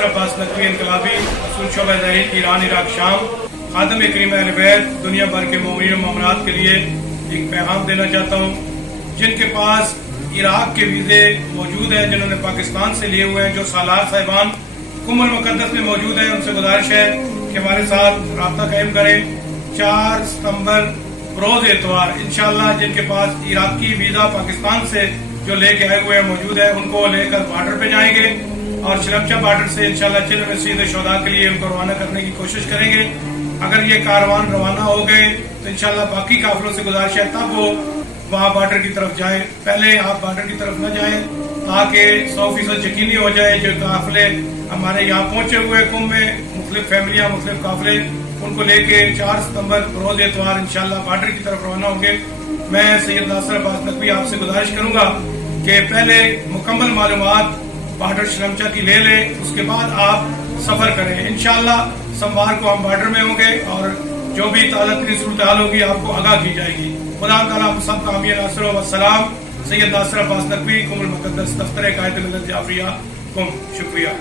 नासिर अब्बास नकवी इनकलाबी रसूल शोबा ज़ाहिर Iran Iraq शाम खादिम करीम अहले बैत दुनिया भर के मोमिन व मोमिनात के लिए एक पैगाम देना चाहता हूँ। जिनके पास इराक के वीज़े मौजूद हैं, जिन्होंने पाकिस्तान से लिए हुए हैं, जो सालार साहिबान कुम्मुल मुक़द्दस में मौजूद हैं, उनसे गुजारिश है कि हमारे साथ राब्ता कायम करें। 4 सितंबर रोज़ एतवार इंशाअल्लाह जिनके पास इराकी वीज़ा पाकिस्तान से जो लेके आए हुए हैं मौजूद है, उनको लेकर बॉर्डर पे जाएंगे और शलमचा बॉर्डर से इंशाअल्लाह चिल मस्जिद शुहदा के लिए उनको रवाना करने की कोशिश करेंगे। अगर ये कारवान रवाना हो गए तो इंशाअल्लाह बाकी काफिलों से गुजारिश है तब वो वहाँ बॉर्डर की तरफ जाएं। पहले आप बॉर्डर की तरफ न जाएं ताकि 100% यकीनी हो जाए जो काफिले हमारे यहाँ पहुंचे हुए कुंभ में मुख्तलिफ फैमिलियाँ मुख्तलिफ काफिले उनको लेके 4 सितंबर रोज़ एतवार इंशाअल्लाह बॉर्डर की तरफ रवाना होंगे। मैं सैयद नासिर अब्बास नकवी आपसे गुजारिश करूंगा कि पहले मुकम्मल मालूमात बॉर्डर शलमचा की ले लें, उसके बाद आप सफर करें। इंशाअल्लाह सोमवार को हम बॉर्डर में होंगे और जो भी ताज़ा तरीन सूरत हाल होगी आपको आगाह की जाएगी। खुदा ताला आप सबका आमीन नासिर व सलाम। सैयद नासिर अब्बास नकवी कुम्मुल मुक़द्दस दफ्तर कायद मिल्लत जाफरिया कुम। शुक्रिया।